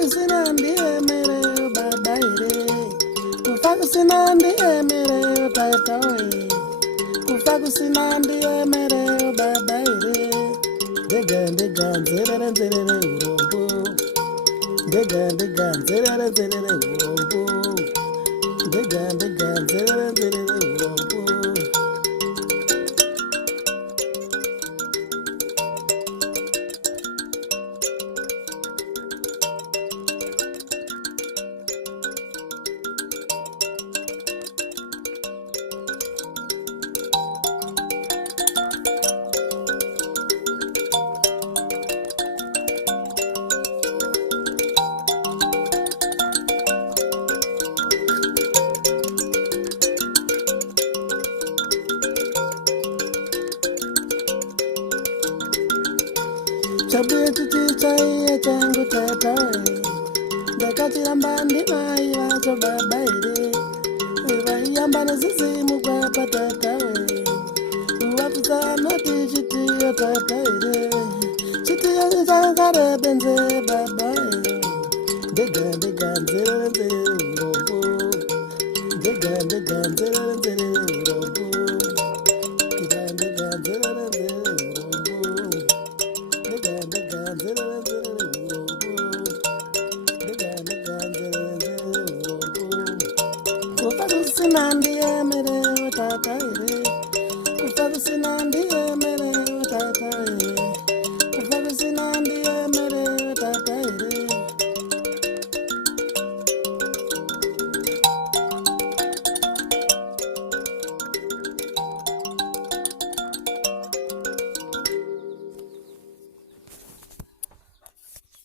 kusina ndiye mere baba ire. Kufa kusina ndiye mere tata we. Kufa kusina ndiye mere baba ire. Dega nzerere urombo. Dega nzerere urombo. Dega nzerere urombo. Chabuye chichaiye changu tatawe. Ndakachiramba ndimai vacho baba ire. Vaiyamba nezizimu kwapa tatawe. Vapisa noti chitiyo tata ire. Chitiyo chakare benze baba ire. Dega nzerere urombo. Dega nzerere urombo. Dega nzerere Kufa kusina ndiye mere